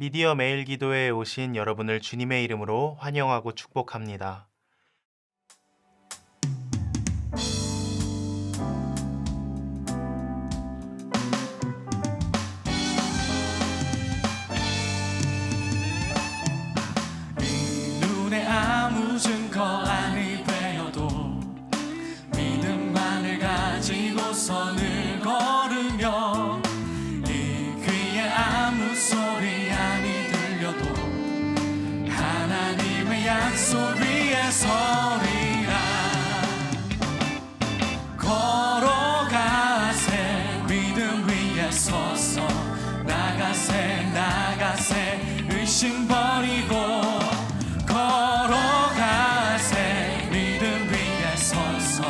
미디어 매일 기도회에 오신 여러분을 주님의 이름으로 환영하고 축복합니다. 네 눈에 아무 증거 아니 되어도 믿음만을 가지고 선을 걸으며 이 귀에 아무 소리 아니 들려도 하나님의 약속 위에 서리라. 걸어가세 믿음 위에 서서 나가세 의심 버리고 걸어가세 믿음 위에 서서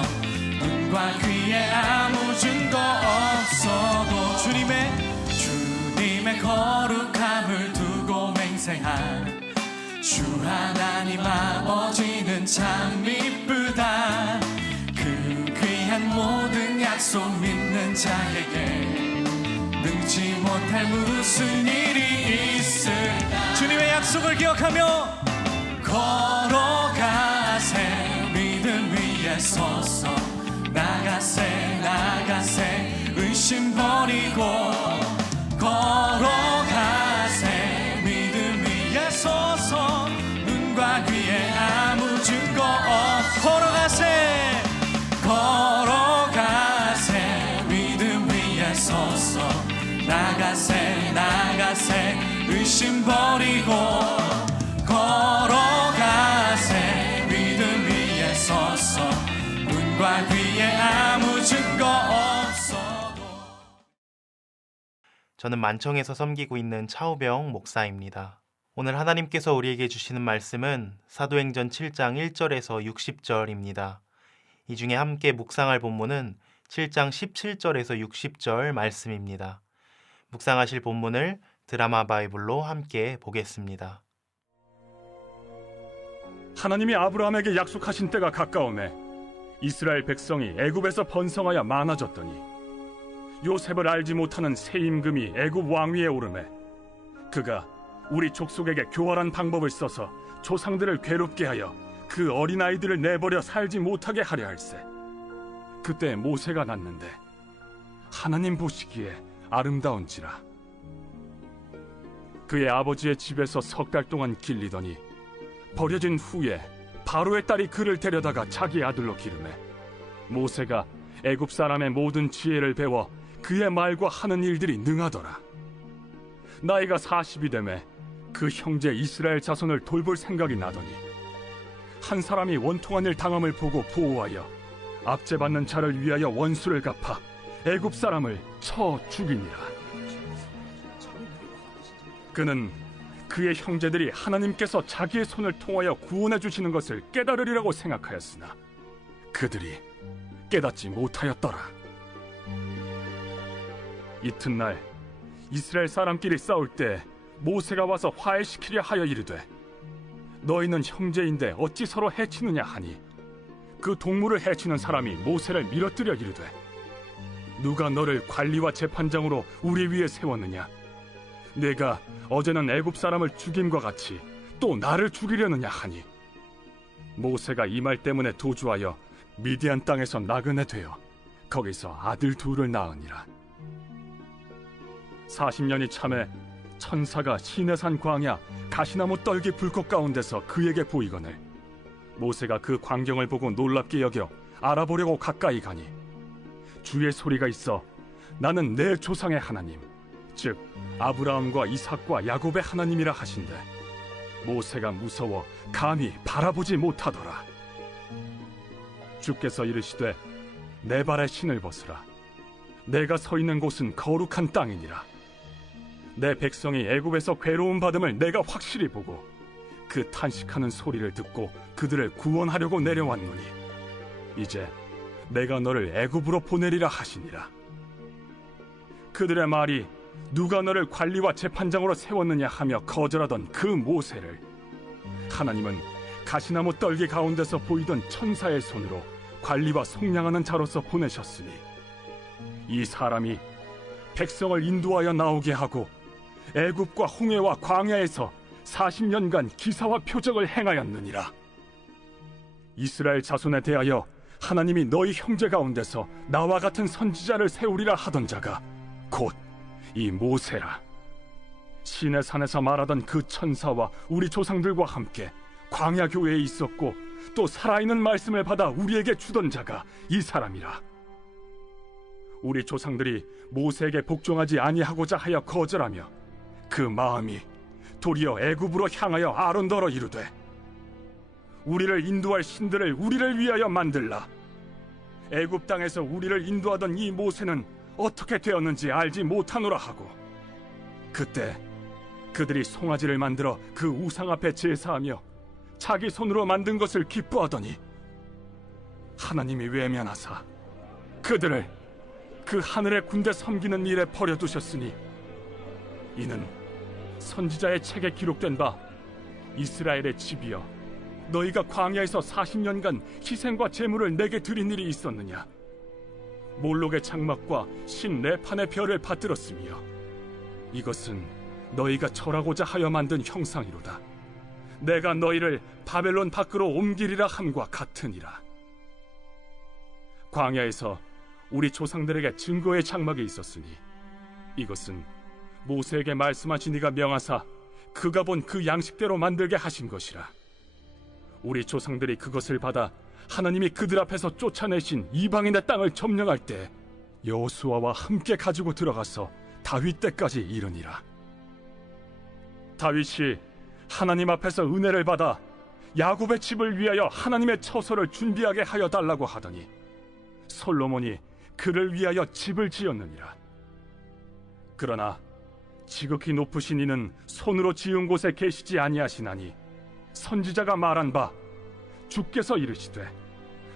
눈과 귀에 아무 증거 없어도 주님의 거룩함을 두고 맹세한 주 하나님 아버지는 참 이쁘다. 그 귀한 모든 약속 믿는 자에게 능치 못할 무슨 일이 있을까. 주님의 약속을 기억하며 걸어가세 믿음 위에 서서 나가세 의심 버리고 걸어가세 믿음 위에 서서 눈과 귀에 아무 증거 걸어가세 믿음 위에 서서 나가세 의심 버리고 걸어가세 믿음 위에 서서 눈과 귀에 아무 증거 없어도. 저는 만청에서 섬기고 있는 차우병 목사입니다. 오늘 하나님께서 우리에게 주시는 말씀은 사도행전 7장 1절에서 60절입니다. 이 중에 함께 묵상할 본문은 7장 17절에서 60절 말씀입니다. 묵상하실 본문을 드라마 바이블로 함께 보겠습니다. 하나님이 아브라함에게 약속하신 때가 가까우매 이스라엘 백성이 애굽에서 번성하여 많아졌더니 요셉을 알지 못하는 새 임금이 애굽 왕위에 오르매 그가 우리 족속에게 교활한 방법을 써서 조상들을 괴롭게 하여 그 어린아이들을 내버려 살지 못하게 하려 할세. 그때 모세가 났는데 하나님 보시기에 아름다운지라. 그의 아버지의 집에서 석 달 동안 길리더니 버려진 후에 바로의 딸이 그를 데려다가 자기 아들로 기르매 모세가 애굽 사람의 모든 지혜를 배워 그의 말과 하는 일들이 능하더라. 나이가 40이 되매 그 형제 이스라엘 자손을 돌볼 생각이 나더니 한 사람이 원통한 일 당함을 보고 보호하여 압제받는 자를 위하여 원수를 갚아 애굽 사람을 쳐 죽이니라. 그는 그의 형제들이 하나님께서 자기의 손을 통하여 구원해 주시는 것을 깨달으리라고 생각하였으나 그들이 깨닫지 못하였더라. 이튿날 이스라엘 사람끼리 싸울 때 모세가 와서 화해시키려 하여 이르되 너희는 형제인데 어찌 서로 해치느냐 하니 그 동물을 해치는 사람이 모세를 밀어뜨려 이르되 누가 너를 관리와 재판장으로 우리 위에 세웠느냐? 내가 어제는 애굽 사람을 죽임과 같이 또 나를 죽이려느냐 하니 모세가 이 말 때문에 도주하여 미디안 땅에서 나그네 되어 거기서 아들 둘을 낳으니라. 40년이 참에 천사가 시내산 광야 가시나무 떨기 불꽃 가운데서 그에게 보이거늘 모세가 그 광경을 보고 놀랍게 여겨 알아보려고 가까이 가니 주의 소리가 있어 나는 내 조상의 하나님 즉 아브라함과 이삭과 야곱의 하나님이라 하신대 모세가 무서워 감히 바라보지 못하더라. 주께서 이르시되 내 발에 신을 벗으라. 내가 서 있는 곳은 거룩한 땅이니라. 내 백성이 애굽에서 괴로움 받음을 내가 확실히 보고 그 탄식하는 소리를 듣고 그들을 구원하려고 내려왔노니 이제 내가 너를 애굽으로 보내리라 하시니라. 그들의 말이 누가 너를 관리와 재판장으로 세웠느냐 하며 거절하던 그 모세를 하나님은 가시나무 떨기 가운데서 보이던 천사의 손으로 관리와 속량하는 자로서 보내셨으니 이 사람이 백성을 인도하여 나오게 하고 애굽과 홍해와 광야에서 40년간 기사와 표적을 행하였느니라. 이스라엘 자손에 대하여 하나님이 너희 형제 가운데서 나와 같은 선지자를 세우리라 하던 자가 곧 이 모세라. 시내 산에서 말하던 그 천사와 우리 조상들과 함께 광야 교회에 있었고 또 살아있는 말씀을 받아 우리에게 주던 자가 이 사람이라. 우리 조상들이 모세에게 복종하지 아니하고자 하여 거절하며 그 마음이 도리어 애굽으로 향하여 아론더러 이르되 우리를 인도할 신들을 우리를 위하여 만들라. 애굽 땅에서 우리를 인도하던 이 모세는 어떻게 되었는지 알지 못하노라 하고 그때 그들이 송아지를 만들어 그 우상 앞에 제사하며 자기 손으로 만든 것을 기뻐하더니 하나님이 외면하사 그들을 그 하늘의 군대 섬기는 일에 버려두셨으니 이는 선지자의 책에 기록된 바 이스라엘의 집이여 너희가 광야에서 40년간 희생과 제물을 내게 드린 일이 있었느냐. 몰록의 장막과 신 레판의 별을 받들었으며 이것은 너희가 절하고자 하여 만든 형상이로다. 내가 너희를 바벨론 밖으로 옮기리라 함과 같으니라. 광야에서 우리 조상들에게 증거의 장막이 있었으니 이것은 모세에게 말씀하신 이가 명하사 그가 본 그 양식대로 만들게 하신 것이라. 우리 조상들이 그것을 받아 하나님이 그들 앞에서 쫓아내신 이방인의 땅을 점령할 때 여호수아와 함께 가지고 들어가서 다윗 때까지 이르니라. 다윗이 하나님 앞에서 은혜를 받아 야곱의 집을 위하여 하나님의 처소를 준비하게 하여 달라고 하더니 솔로몬이 그를 위하여 집을 지었느니라. 그러나 지극히 높으신 이는 손으로 지은 곳에 계시지 아니하시나니 선지자가 말한 바 주께서 이르시되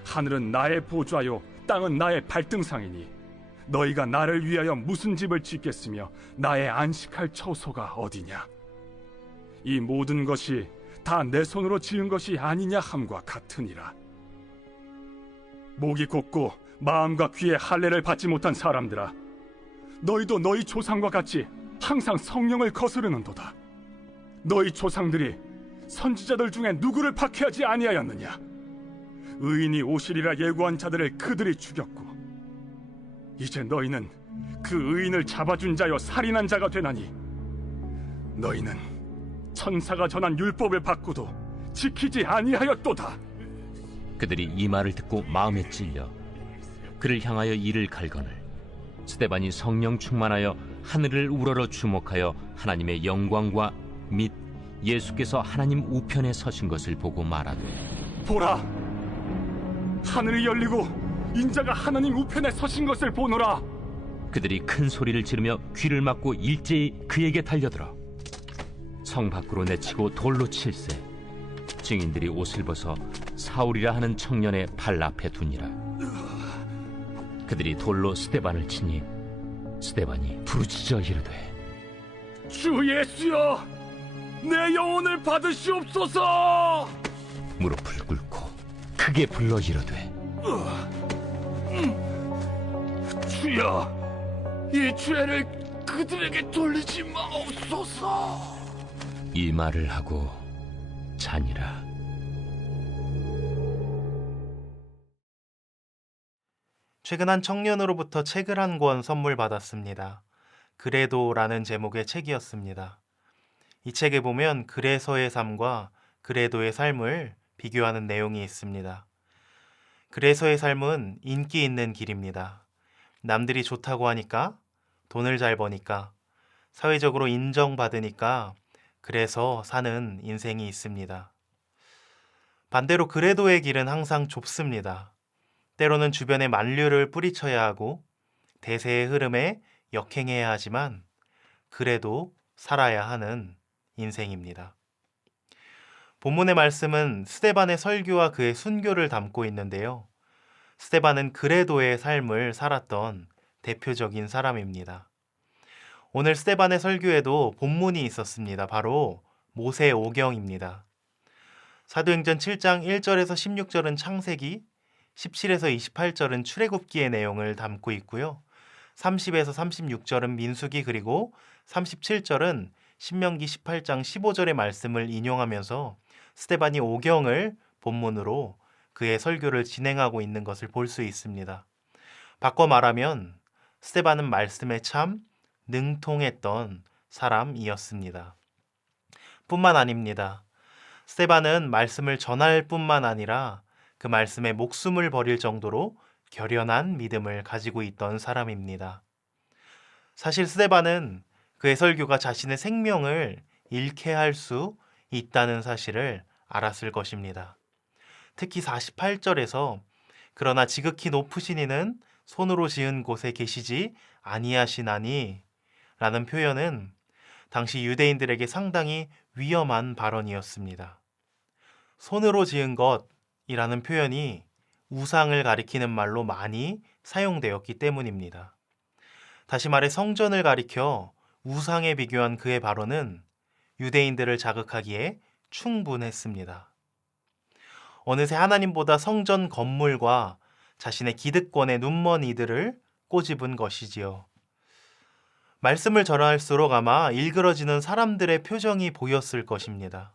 하늘은 나의 보좌요 땅은 나의 발등상이니 너희가 나를 위하여 무슨 집을 짓겠으며 나의 안식할 처소가 어디냐. 이 모든 것이 다 내 손으로 지은 것이 아니냐 함과 같으니라. 목이 곧고 마음과 귀에 할례를 받지 못한 사람들아, 너희도 너희 조상과 같이 항상 성령을 거스르는도다. 너희 조상들이 선지자들 중에 누구를 박해하지 아니하였느냐. 의인이 오시리라 예고한 자들을 그들이 죽였고 이제 너희는 그 의인을 잡아준 자여 살인한 자가 되나니 너희는 천사가 전한 율법을 받고도 지키지 아니하였도다. 그들이 이 말을 듣고 마음에 찔려 그를 향하여 이를 갈거늘 스데반이 성령 충만하여 하늘을 우러러 주목하여 하나님의 영광과 및 예수께서 하나님 우편에 서신 것을 보고 말하되 보라, 하늘이 열리고 인자가 하나님 우편에 서신 것을 보노라. 그들이 큰 소리를 지르며 귀를 막고 일제히 그에게 달려들어 성 밖으로 내치고 돌로 칠세. 증인들이 옷을 벗어 사울이라 하는 청년의 발 앞에 두니라. 그들이 돌로 스데반을 치니 스데반이 부르짖어 이르되 주 예수여, 내 영혼을 받으시옵소서. 무릎을 꿇고 크게 불러 이르되 주여, 이 죄를 그들에게 돌리지 마옵소서. 이 말을 하고 자니라. 최근 한 청년으로부터 책을 한 권 선물 받았습니다. 그래도라는 제목의 책이었습니다. 이 책에 보면 그래서의 삶과 그래도의 삶을 비교하는 내용이 있습니다. 그래서의 삶은 인기 있는 길입니다. 남들이 좋다고 하니까, 돈을 잘 버니까, 사회적으로 인정받으니까 그래서 사는 인생이 있습니다. 반대로 그래도의 길은 항상 좁습니다. 때로는 주변에 만류를 뿌리쳐야 하고 대세의 흐름에 역행해야 하지만 그래도 살아야 하는 인생입니다. 본문의 말씀은 스데반의 설교와 그의 순교를 담고 있는데요. 스데반은 그래도의 삶을 살았던 대표적인 사람입니다. 오늘 스데반의 설교에도 본문이 있었습니다. 바로 모세 오경입니다. 사도행전 7장 1절에서 16절은 창세기, 17에서 28절은 출애굽기의 내용을 담고 있고요. 30에서 36절은 민수기 그리고 37절은 신명기 18장 15절의 말씀을 인용하면서 스데반이 오경을 본문으로 그의 설교를 진행하고 있는 것을 볼 수 있습니다. 바꿔 말하면 스데반은 말씀에 참 능통했던 사람이었습니다. 뿐만 아닙니다. 스데반은 말씀을 전할 뿐만 아니라 그 말씀에 목숨을 버릴 정도로 결연한 믿음을 가지고 있던 사람입니다. 사실 스데반은 그의 설교가 자신의 생명을 잃게 할 수 있다는 사실을 알았을 것입니다. 특히 48절에서 그러나 지극히 높으신 이는 손으로 지은 곳에 계시지 아니하시나니 라는 표현은 당시 유대인들에게 상당히 위험한 발언이었습니다. 손으로 지은 것이라는 표현이 우상을 가리키는 말로 많이 사용되었기 때문입니다. 다시 말해 성전을 가리켜 우상에 비교한 그의 발언은 유대인들을 자극하기에 충분했습니다. 어느새 하나님보다 성전 건물과 자신의 기득권의 눈먼이들을 꼬집은 것이지요. 말씀을 전할수록 아마 일그러지는 사람들의 표정이 보였을 것입니다.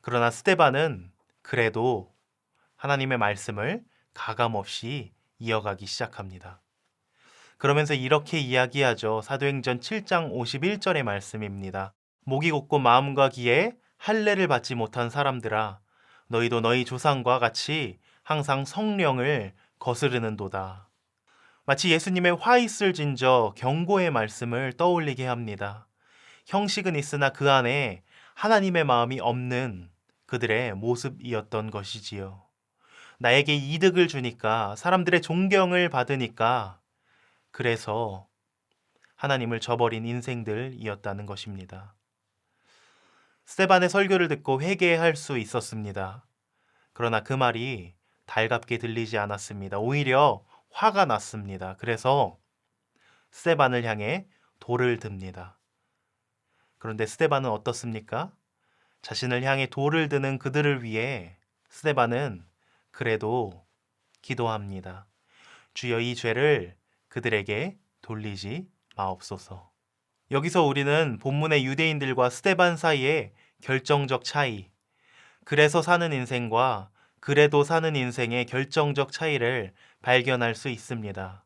그러나 스데반은 그래도 하나님의 말씀을 가감없이 이어가기 시작합니다. 그러면서 이렇게 이야기하죠. 사도행전 7장 51절의 말씀입니다. 목이 곧고 마음과 귀에 할례를 받지 못한 사람들아, 너희도 너희 조상과 같이 항상 성령을 거스르는도다. 마치 예수님의 화 있을 진저 경고의 말씀을 떠올리게 합니다. 형식은 있으나 그 안에 하나님의 마음이 없는 그들의 모습이었던 것이지요. 나에게 이득을 주니까, 사람들의 존경을 받으니까, 그래서 하나님을 저버린 인생들이었다는 것입니다. 스데반의 설교를 듣고 회개할 수 있었습니다. 그러나 그 말이 달갑게 들리지 않았습니다. 오히려 화가 났습니다. 그래서 스데반을 향해 돌을 듭니다. 그런데 스데반은 어떻습니까? 자신을 향해 돌을 드는 그들을 위해 스데반은 그래도 기도합니다. 주여, 이 죄를 그들에게 돌리지 마옵소서. 여기서 우리는 본문의 유대인들과 스데반 사이의 결정적 차이, 그래서 사는 인생과 그래도 사는 인생의 결정적 차이를 발견할 수 있습니다.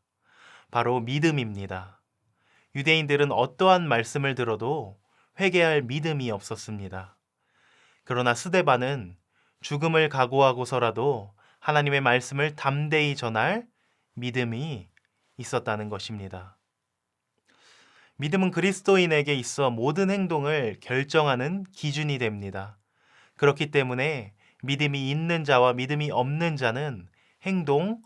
바로 믿음입니다. 유대인들은 어떠한 말씀을 들어도 회개할 믿음이 없었습니다. 그러나 스데반은 죽음을 각오하고서라도 하나님의 말씀을 담대히 전할 믿음이 있었다는 것입니다. 믿음은 그리스도인에게 있어 모든 행동을 결정하는 기준이 됩니다. 그렇기 때문에 믿음이 있는 자와 믿음이 없는 자는 행동,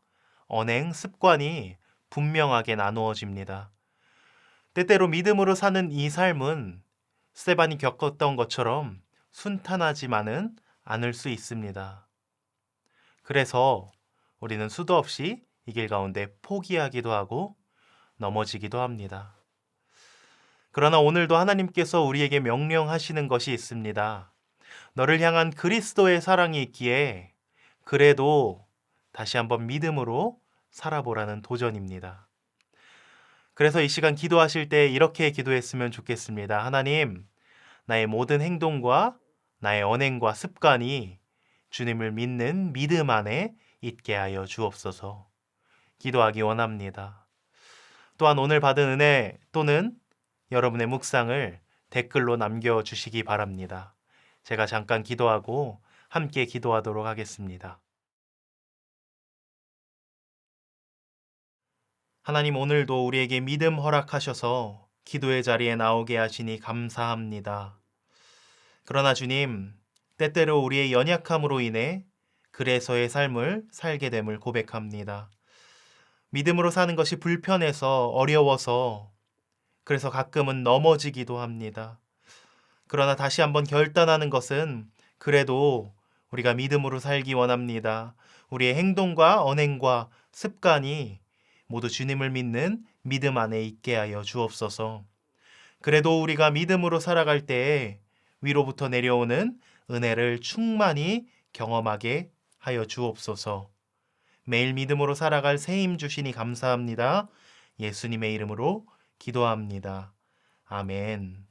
언행, 습관이 분명하게 나누어집니다. 때때로 믿음으로 사는 이 삶은 스데반이 겪었던 것처럼 순탄하지만은 않을 수 있습니다. 그래서 우리는 수도 없이 이 길 가운데 포기하기도 하고 넘어지기도 합니다. 그러나 오늘도 하나님께서 우리에게 명령하시는 것이 있습니다. 너를 향한 그리스도의 사랑이 있기에 그래도 다시 한번 믿음으로 살아보라는 도전입니다. 그래서 이 시간 기도하실 때 이렇게 기도했으면 좋겠습니다. 하나님, 나의 모든 행동과 나의 언행과 습관이 주님을 믿는 믿음 안에 있게 하여 주옵소서. 기도하기 원합니다. 또한 오늘 받은 은혜 또는 여러분의 묵상을 댓글로 남겨주시기 바랍니다. 제가 잠깐 기도하고 함께 기도하도록 하겠습니다. 하나님, 오늘도 우리에게 믿음 허락하셔서 기도의 자리에 나오게 하시니 감사합니다. 그러나 주님, 때때로 우리의 연약함으로 인해 그래서의 삶을 살게 됨을 고백합니다. 믿음으로 사는 것이 불편해서 어려워서 그래서 가끔은 넘어지기도 합니다. 그러나 다시 한번 결단하는 것은 그래도 우리가 믿음으로 살기 원합니다. 우리의 행동과 언행과 습관이 모두 주님을 믿는 믿음 안에 있게 하여 주옵소서. 그래도 우리가 믿음으로 살아갈 때에 위로부터 내려오는 은혜를 충만히 경험하게 하여 주옵소서. 매일 믿음으로 살아갈 새 힘 주시니 감사합니다. 예수님의 이름으로 기도합니다. 아멘.